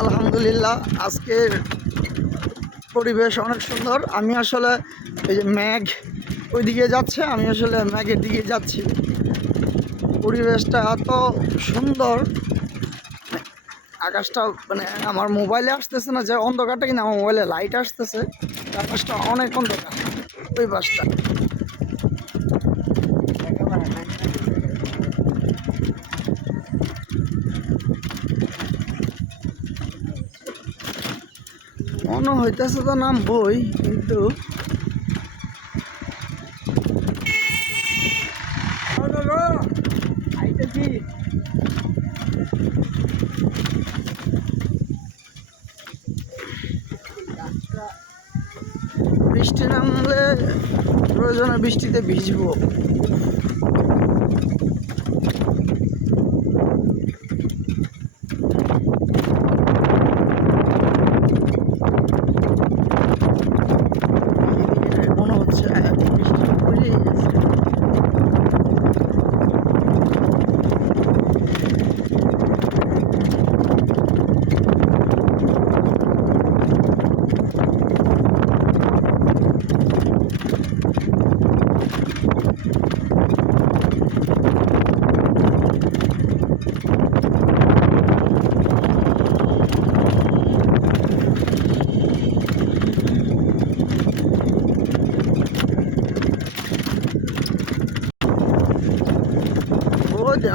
আলহামদুলিল্লাহ আজকের পরিবেশ অনেক সুন্দর। আমি আসলে এই যে মেঘ ওইদিকে যাচ্ছে, আমি আসলে মেঘের দিকে যাচ্ছি। পরিবেশটা এত সুন্দর, আকাশটা মানে আমার মোবাইলে আসতেছে না যে অন্ধকারটা, কিন্তু আমার মোবাইলে লাইট আসতেছে। আকাশটা অনেক অন্ধকার ওই পাশটা। মনে হইতেছে তো নাম বই, কিন্তু বৃষ্টি নামলে প্রয়োজনে বৃষ্টিতে ভিজবো। মনে হচ্ছে বৃষ্টি পড়েই গেছে।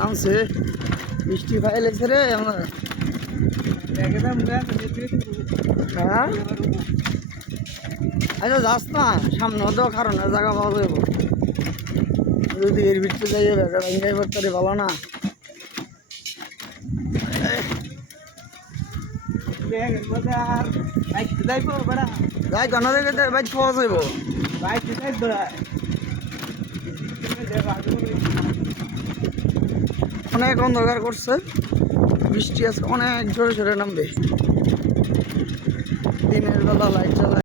আনছে বৃষ্টি ফাইলেছে রে আমার। হ্যাঁ আচ্ছা যাস না, সামনে তো কারণে জায়গা পাওয়া যাবো। যদি এর ভিতরে যাই যাইবার তারে ভালো না। যাই কেন দেখে বাইক পাওয়া যাইব। অনেক অন্ধকার করছে, বৃষ্টি আছে অনেক জোরে জোরে নামবে। দিনের বেলা লাইট জ্বালায়।